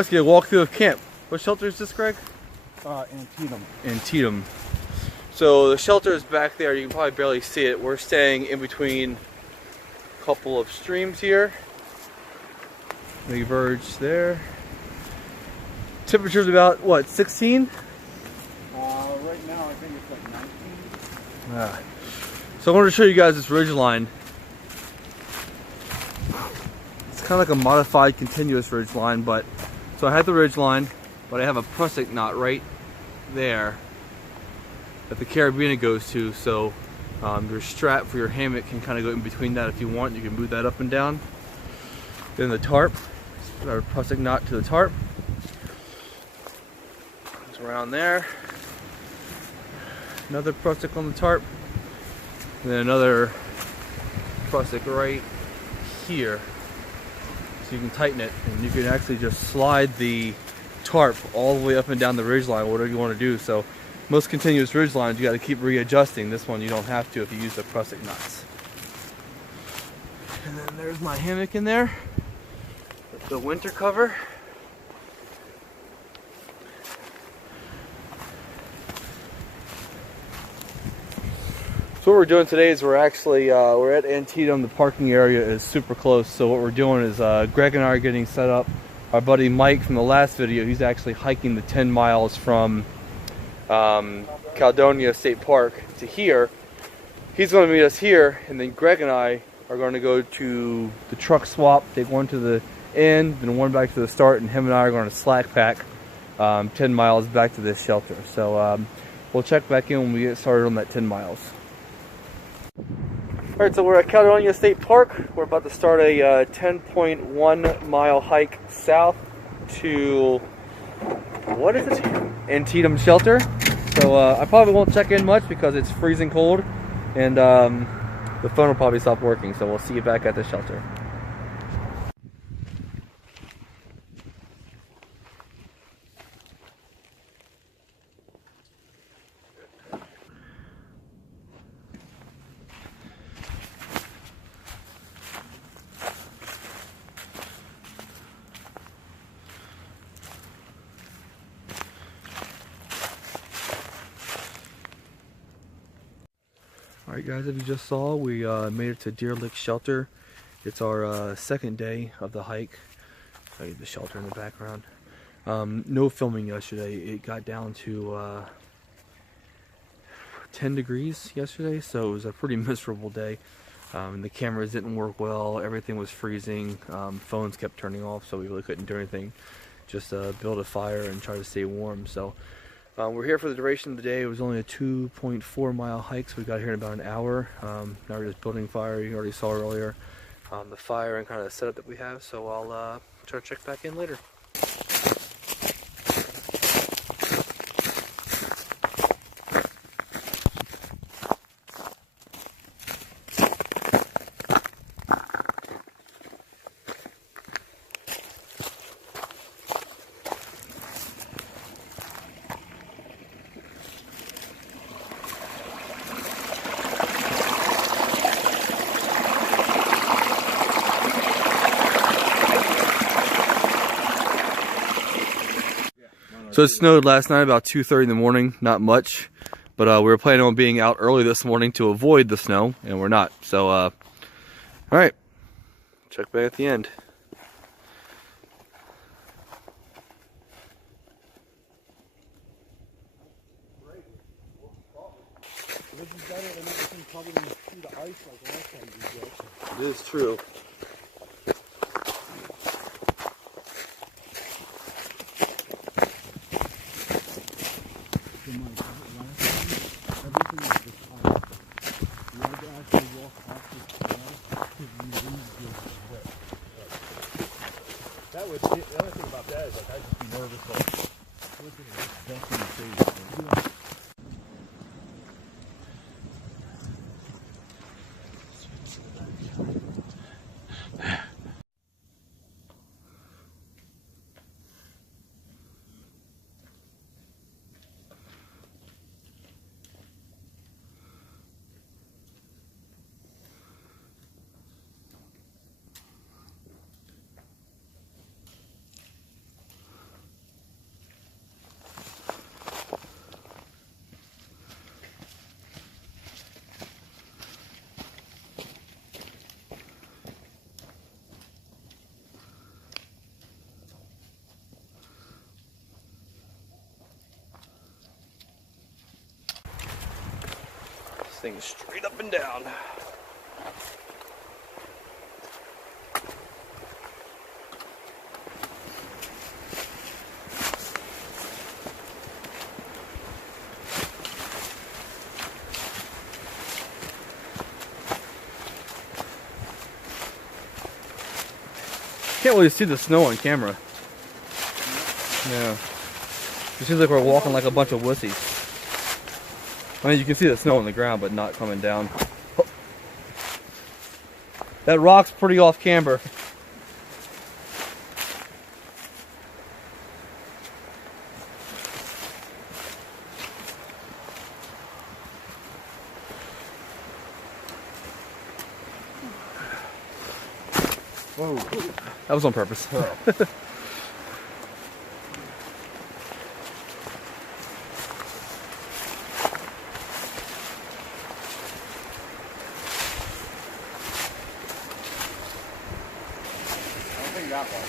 Let's get a walkthrough of camp. What shelter is this, Greg? Antietam. Antietam. So the shelter is back there. You can probably barely see it. We're staying in between a couple of streams here. The verge there. Temperature's about what, 16? Right now I think it's like 19. So I wanted to show you guys this ridge line. It's kind of like a modified continuous ridge line, but so I have the ridge line, but I have a prusik knot right there that the carabiner goes to, so your strap for your hammock can kind of go in between that if you want. You can move that up and down. Then the tarp, our prusik knot to the tarp. It's around there. Another prusik on the tarp. And then another prusik right here. So you can tighten it, and you can actually just slide the tarp all the way up and down the ridge line, whatever you want to do. So most continuous ridge lines you got to keep readjusting. This one you don't have to if you use the prusik knots. And then there's my hammock in there with the winter cover. So what we're doing today is we're at Antietam. The parking area is super close. So what we're doing is Greg and I are getting set up. Our buddy Mike from the last video, he's actually hiking the 10 miles from Caledonia State Park to here. He's going to meet us here, and then Greg and I are going to go to the truck swap, take one to the end, then one back to the start, and him and I are going to slack pack 10 miles back to this shelter. So we'll check back in when we get started on that 10 miles. Alright, so we're at Caledonia State Park. We're about to start a 10.1 mile hike south to, what is it? Antietam shelter. So I probably won't check in much because it's freezing cold, and the phone will probably stop working, so we'll see you back at the shelter. Alright guys, if you just saw, we made it to Deer Lick Shelter. It's our second day of the hike. I'll get the shelter in the background. No filming yesterday. It got down to 10 degrees yesterday, so it was a pretty miserable day. The cameras didn't work well, everything was freezing, phones kept turning off, so we really couldn't do anything. Just build a fire and try to stay warm. So we're here for the duration of the day. It was only a 2.4 mile hike, so we got here in about an hour. Now we're just building fire. You already saw earlier the fire and kind of the setup that we have, so I'll try to check back in later. So it snowed last night about 2:30 in the morning, not much, but we were planning on being out early this morning to avoid the snow, and we're not. So, all right, check back at the end. This is better than everything covered in a sheet of ice like last time you did. It is true. The other thing about that is like I'd just be nervous like look at this stuff in the face. thing is straight up and down. Can't really see the snow on camera. Yeah. It seems like we're walking like a bunch of wussies. I mean, you can see the snow on the ground, but not coming down. Oh. That rock's pretty off camber. Whoa. That was on purpose. Oh. I think that was.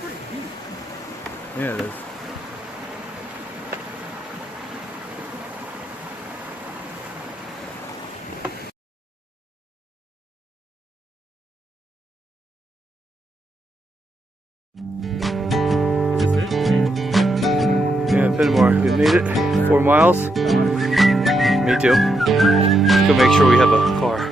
Pretty deep. Yeah, it is. Yeah, PenMar, we made it. 4 miles. Me too. Let's go make sure we have a car.